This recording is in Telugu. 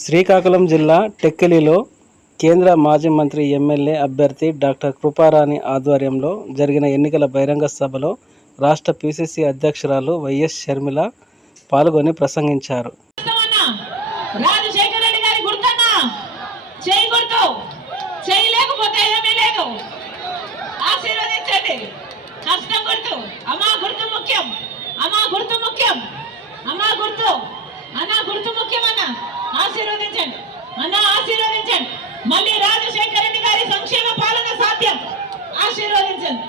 శ్రీకాకుళం జిల్లా టెక్కలిలో కేంద్ర మాజీ మంత్రి ఎమ్మెల్యే అభ్యర్థి డాక్టర్ కృపారాణి ఆధ్వర్యంలో జరిగిన ఎన్నికల బహిరంగ సభలో రాష్ట్ర పిసిసి అధ్యక్షురాలు వైఎస్ షర్మిల పాల్గొని ప్రసంగించారు. ఆశీర్వదించండి అన్న, ఆశీర్వదించండి. మళ్ళీ రాజశేఖర రెడ్డి గారి సంక్షేమ పాలన సాధ్యం. ఆశీర్వదించండి.